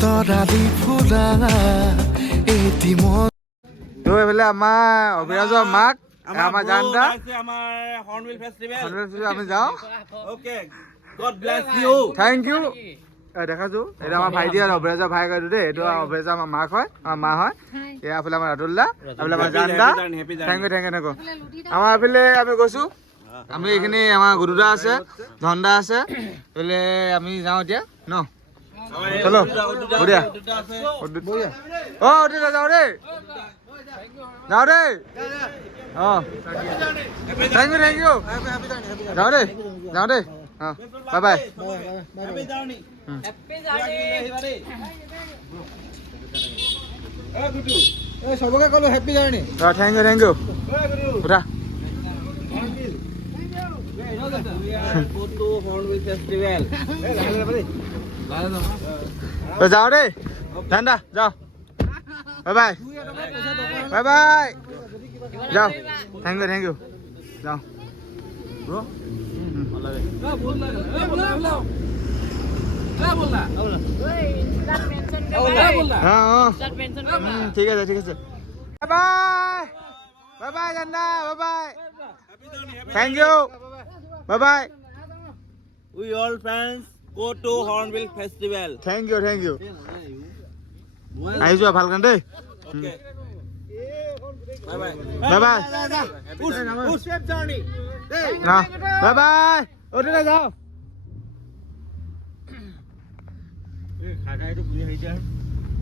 তৰালি ফুৰা এটি মন তো এইফালে আমাৰ অভিৰাজৰ মাক আমাৰ জানদা আমাৰ হৰ্ণবিল ফেষ্টিভেল আমি যাওঁ okay God bless you thank you দেখাছো এইটো আমাৰ ভাইটি আৰু অভিৰাজৰ ভাই কয়টো দেই এইটো অভিৰাজৰ আমাৰ মাক হয় আমাৰ মা হয় এইফালে আমাৰ ৰাতুলদা এইফালে আমাৰ জানদা থেংক ইউ নকওঁ আমাৰ এইফালে আমি গৈছো আমি এইখিনি আমাৰ গুৰুদা আছে ধনদা আছে এইফালে আমি যাওঁ এতিয়া ন চলো বঢ়িয়া অ উঠিলা যাওঁ দেই যাওঁ দেই অ থেংক ইউ যাওঁ দেই অ বাই বাই চবকে ক'লো হেপী জাৰ্ণি থেংক ইউ উঠা হৰ্ণবিল ফেষ্টিভেল যাওঁ দেই ধান্দা যাওঁ বাই বাই বাই বাই যাওঁ থেংক ইউ যাওঁ ঠিক আছে বাই বাই বাই জান্দা bye bye thank you bye bye We all friends go to Hornbill Festival. Thank you আহিছো ভালকৈ দেই Okay. Bye bye. Bye bye Push safe journey. Bye bye উঠিলে যাওঁ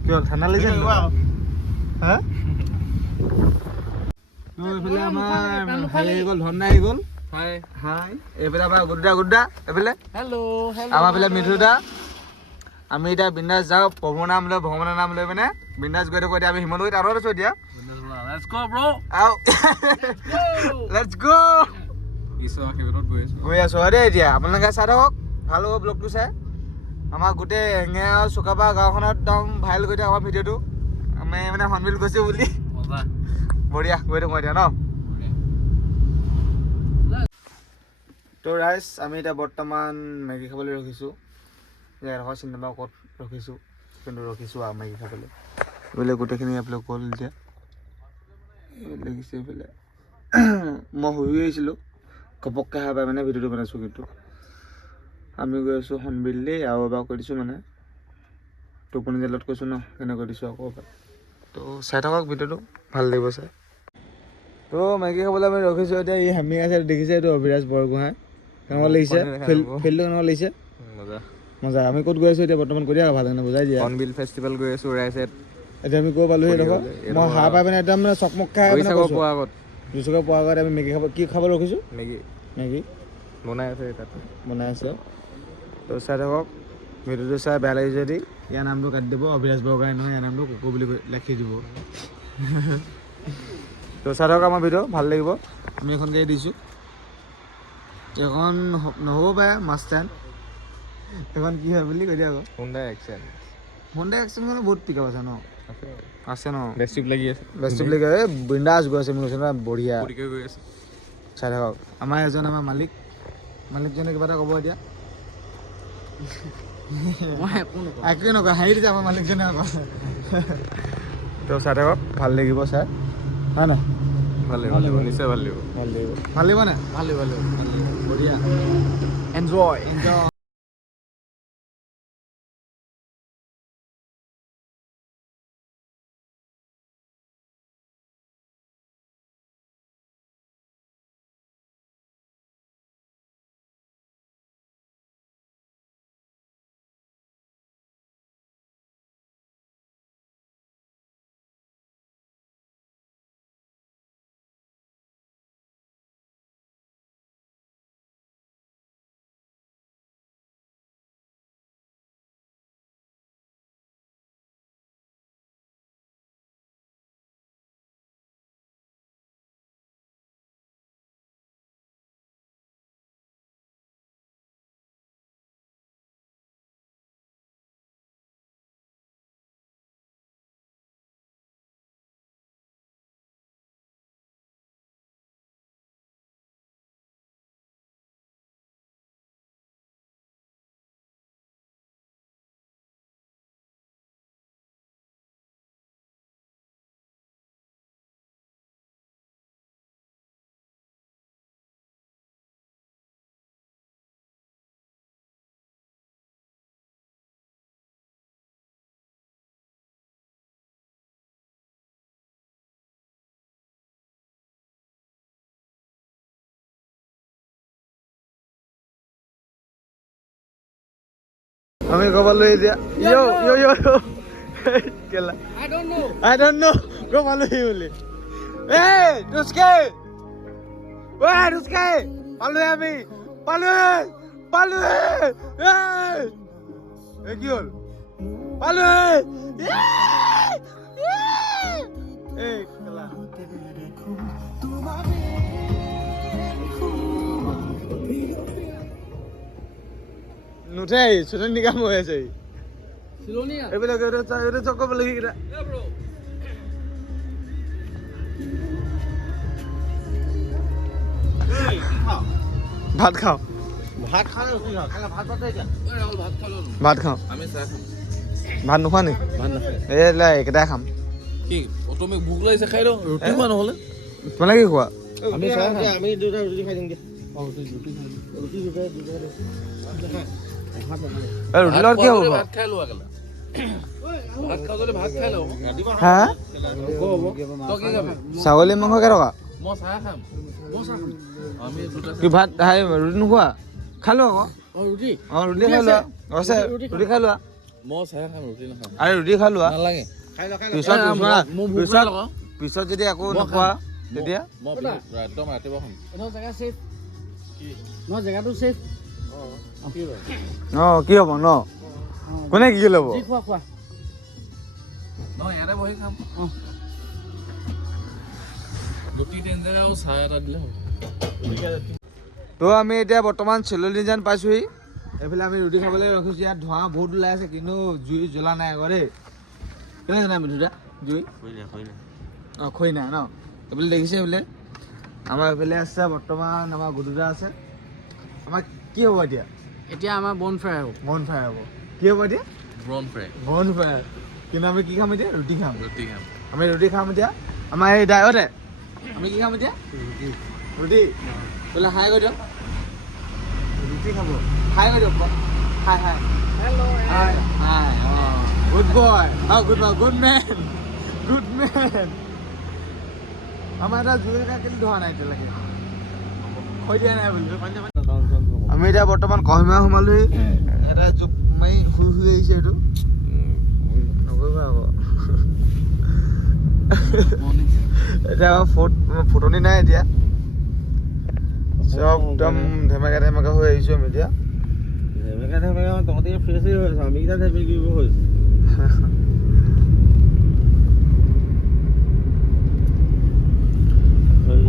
কি হ'ল ঠাণ্ডা লাগিছে হা এইফালে আমাৰ হেৰি আহি গ'ল ধন্না আহি গ'ল হাই এইফালে আমাৰ গুড্ডা এইফালে আমাৰ ফালে মিঠুদা আমি এতিয়া বিন্দাস যাওঁ প্ৰভুৰ নাম লৈ ভগৱানৰ নাম লৈ মানে বিন্দাস গৈ থাকোঁ এতিয়া আমি শিমলুগুৰিত টাউনত আছোঁ এতিয়া Let's go, bro. লেটছ গ' গৈ আছোঁ হয় দেই এতিয়া আপোনালোকে চাই থাকক ভাল হ'ব ব্লগটো চাই আমাৰ গোটেই এঙে আৰু চুকাপা গাঁওখনত একদম ভাইৰেল কৰি থাকক আমাৰ ভিডিঅ'টো আমি মানে হৰ্ণবিল গৈছোঁ বুলি বঢ়িয়া গৈ থাকোঁ এতিয়া ন তো ৰাইজ আমি এতিয়া বৰ্তমান মেগী খাবলৈ ৰখিছোঁ এডোখৰ চিনি নাপাওঁ ক'ত ৰখিছোঁ কিন্তু ৰখিছোঁ আৰু মেগী খাবলৈ এইফালে গোটেইখিনি আপোনালোক গ'ল এতিয়া লাগিছে এইফালে মই শুই আহিছিলোঁ ঘপককৈ সাৰ পাই মানে ভিডিঅ'টো বনাইছোঁ কিন্তু আমি গৈ আছোঁ হৰ্ণবিল দেই আৰু এবাৰ কৈ দিছোঁ মানে টোপনি জেলত কৈছোঁ ন কেনেকৈ দিছোঁ আকৌ এবাৰ তো চাই থাকক ভিডিঅ'টো ভাল লাগিব চাই তো মেগী খাবলৈ আমি ৰখিছোঁ এতিয়া এই হামি আছে দেখিছে এইটো অভিৰাজ বৰগোহাঁই কেনেকুৱা লাগিছে ফিল্ডটো কেনেকুৱা লাগিছে মজা আমি ক'ত গৈ আছোঁ এতিয়া বৰ্তমান কৈ দিয়া ভাল কাৰণে বুজাই দিয়া হৰ্ণবিল ফেষ্টিভেল গৈ আছোঁ ৰাইজেত এতিয়া আমি ক'ব পালোঁ এইডোখৰ মই সাৰ পাই পিনে একদম মানে চকমক খাই মানে পোৱা আগত দুচকা পোৱাৰ আগত আমি মেগী খাব কি খাব ৰখিছোঁ মেগী বনাই আছে তাত বনাই আছে তো চাই থাকক ভিডিঅ'টো চাই বেয়া লাগিছে যদি ইয়াৰ নামটো কাটি দিব অভিৰাজ বৰগোহাঁই নহয় ইয়াৰ নামটো কুকু বুলি লিখি দিব তো চাই থাকক আমাৰ ভিডিঅ' ভাল লাগিব আমি এখন গাড়ী দিছোঁ এখন নহ'ব পাৰে মাষ্টাৰ এখন কি হয় বুলি কৈ দিয়া আকৌ হুণ্ডাই এক্সেন মানে বহুত পিক আপ আছে ন আছে ন বেষ্টিপ লাগি আছে বেষ্টিপ লাগি এই বিন্দাছ গৈ আছে মোৰ কৈছে নহয় বঢ়িয়া গৈ আছে চাই থাকক আমাৰ মালিকজনে কিবা এটা ক'ব এতিয়া একোৱে নকয় হাঁহি দিছে আমাৰ মালিকজনে আকৌ তো চাই থাকক ভাল লাগিব চাই হয় নাই ভাল লাগিব নিশ্চয় ভাল লাগিব ভাল লাগিব নে ভাল লাগিব বঢ়িয়া এনজয় আমি ক'বলৈ এতিয়া কেলা I don't know ক'বলৈ বুলি দুষ্কে দুষ্কে পালোৱে আমি পালোৱে কি হ'ল পালোৱে নুঠে চুটন নিকাম হৈ আছে এইবিলাক চক লাগি কেইটা ভাত খাওঁ ভাত খালে ভাত খাওঁ আমি চাহ খাম ভাত নোখোৱা নি ভাত নাখায় এই একেটাই খাম কি তুমি ভোক লাগিছে খাই লওঁ ৰুটি খোৱা নহ'লে তোমালোকে কি খোৱা আমি চাহ খাম আমি দুটা ৰুটি খাই দিম দিয়া ৰুটিৰ লগত কি হ'ব ভাত খাই লোৱা কেলা ভাত খাওঁ যদি ভাত খাই লওঁ হা তই কি খাবি ছাগলী মাংস কেইটকা মই চাহ খাম আমি দুটা কি ভাত ৰুটি নোখোৱা খাই লোৱা আকৌ ৰুটি অঁ ৰুটি খাই লোৱা আছে ৰুটি খাই লোৱা মই চাহ খাম ৰুটি নাখাম আৰে ৰুটি খাই লোৱা নালাগে পিছত যদি একো নোখোৱা তেতিয়া একদম ৰাতিপুৱা খাম জেগাটো চেফ অঁ কি হ'ব ন কোনে কি ল'ব নহয় ইয়াতে বহি খাম ৰুটি টেনজেৰ আৰু চাহ এটা দিলে হ'ব তো আমি এতিয়া বৰ্তমান চেলনি যেন পাইছোহি এইফালে আমি ৰুটি খাবলৈ ৰখিছোঁ ইয়াত ধোঁৱা বহুত ওলাই আছে কিন্তু জুই জ্বলা নাই আকৌ দেই কেনেকৈ জানা মিঠুদা জুই অঁ খৰি নাই ন এইফালে দেখিছে এইফালে আমাৰ এইফালে আছে বৰ্তমান আমাৰ গুদুদা আছে আমাৰ কি হ'ব এতিয়া এতিয়া আমাৰ বন ফ্ৰাই হ'ব বন ফ্ৰাই হ'ব কি হ'ব এতিয়া ব্ৰন ফ্ৰাই বন ফ্ৰাই কিন্তু আমি কি খাম এতিয়া ৰুটি খাম ৰুটি খাম আমি ৰুটি খাম এতিয়া আমাৰ এই ডাইৰতে আমি কি খাম এতিয়া ৰুটি বোলে হাই কৰি দিয়ক ৰুটি খাব হাই কৰি দিয়ক hi hi hi hi good boy good man আমাৰ এটা জুইৰ কাকেলি ধোৱা নাই এতিয়ালৈকে খৈ দিয়া নাই বুলি আমি এতিয়া বৰ্তমান কহিমা সোমালোহি এটা জোপ মাৰি শুই আহিছে এইটো নকৰিবা আকৌ এতিয়া ফুটনি নাই এতিয়া চব একদম ধেমেকা হৈ আহিছোঁ আমি এতিয়া তহঁতি ফ্ৰেছ হৈ আছো আমি কেইটা ধেমেকি কৰিব হৈছোঁ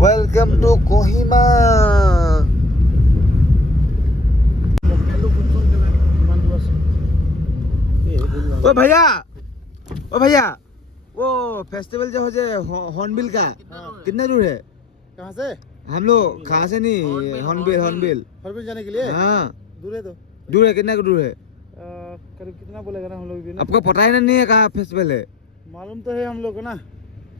ওয়েলকাম টু কহিমা ओ भैया वो फेस्टिवल जो है हॉर्नबिल का कितना दूर है कहाँ से हम लोग कहाँ से नहीं हॉर्नबिल हॉर्नबिल जाने के लिए हाँ दूर है तो दूर है कितना दूर है करीब कितना बोलेगा ना हम लोग भी ना आपको पता ही नहीं है कहाँ फेस्टिवल है मालूम तो है हम लोग को ना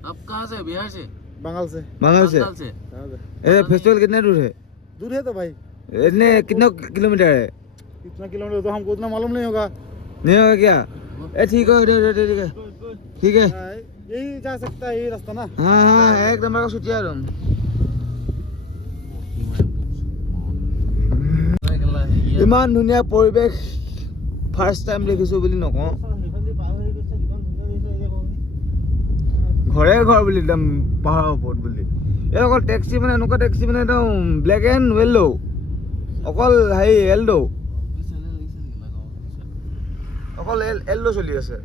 अब कहाँ से बिहार से बंगाल से मंगल से से ये फेस्टिवल कितना दूर है दूर है तो भाई इतने कितना किलोमीटर है इतना किलोमीटर तो हमको उतना मालूम नहीं होगा नहीं होगा क्या ठीक है ठीक है यही जा सकता है यही रास्ता ना हाँ हाँ एक नंबर का सोचिए रूम ইমান ধুনীয়া পৰিৱেশ ফাৰ্ষ্ট টাইম দেখিছোঁ বুলি নকওঁ ঘৰে ঘৰ বুলি একদম পাহাৰৰ ওপৰত বুলি এই অকল টেক্সি মানে এনেকুৱা টেক্সি মানে একদম ব্লেক এণ্ড য়েল্ল' অকল হেৰি য়েল্ল' অকল য়েল্ল' চলি আছে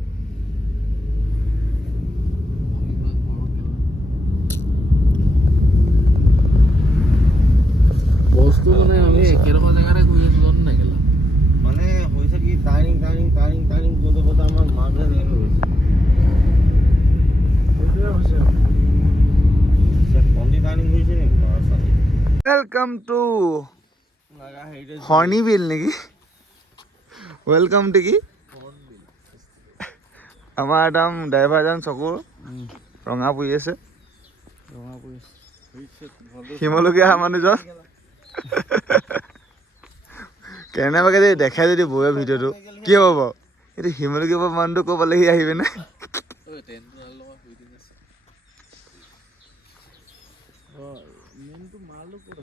বস্তু মানে আমি একেডোখৰ জেগাতে ঘূৰি আছো জানো নাই কেলা মানে হৈছে কি টাৰ্নিং গ'লে আমাৰ মাজে वेलकम टू हॉर्नीबिल নেকি वेलकम टू কি আমাৰ একদম ড্ৰাইভাৰজন চকুৰ ৰঙা পৰি আছে শিমলুকীয়া মানুহজন কেনেবাকে যদি দেখাই যদি বহে ভিডিঅ'টো কি হ'ব বাৰু এইটো শিমলুকীয়া মানুহটো ক'ব পালেহি আহিবেনে